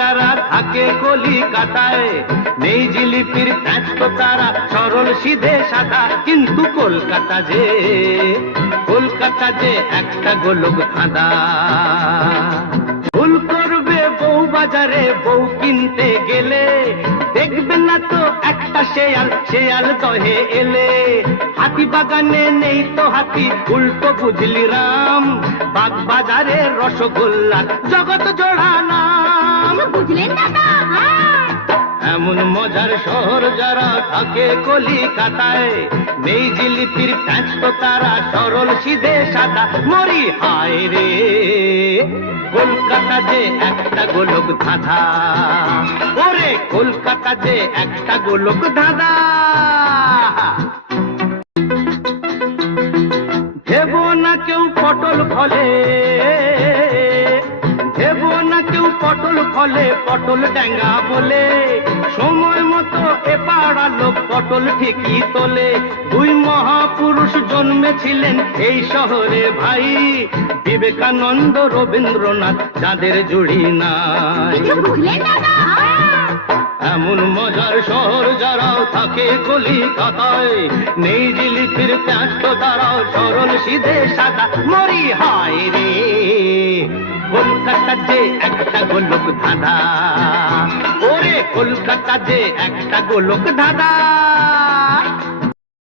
যারা থাকে কলিকাতায়। নেই জিলিপির প্যাঁচ তো তারা, সরল সিধে সাদা, কিন্তু কলকাতা যে কলকাতা যে একটা গোলক ধাঁধা ভুল করবে বউ বাজারে, বউ কিনতে গেলে, দেখবে না তো একটা শেয়াল শেয়াল দহে এলে। হাতি বাগানে নেই তো হাতি, উল্টো বুঝলি রাম বাগ বাজারে রসগোল্লা জগৎ জোড়া নাম। বুঝলেন দাদা হ্যাঁ। এমন মজার শহর যারা থাকে কলিকাতায়, নেই জিলিপির প্যাঁচ তারা সরল সিধে সাদা মরি হায় রে। কলকাতা যে একটা গোলক ধাঁধা, ওরে কলকাতা যে একটা গোলক ধাঁধা। ভেব না কেউ পটল ফলে কেউ পটল ফলে পটল ড্যাঙ্গা বলে। সময় মতো এপাড়া লোক পটল ঠিকই তোলে। দুই মহাপুরুষ জন্মেছিলেন এই শহরে ভাই। বিবেকানন্দ রবীন্দ্রনাথ যাদের জুড়ি নাই। এমন মজার শহর যারাও থাকে কলিকাতায়। নেই জিলিপির প্যাঁচ তারাও সরল সিধে সাদা মরি রে কলকাতা যে একটা গোলক ধাঁধা। ওরে কলকাতা যে একটা গোলক ধাঁধা।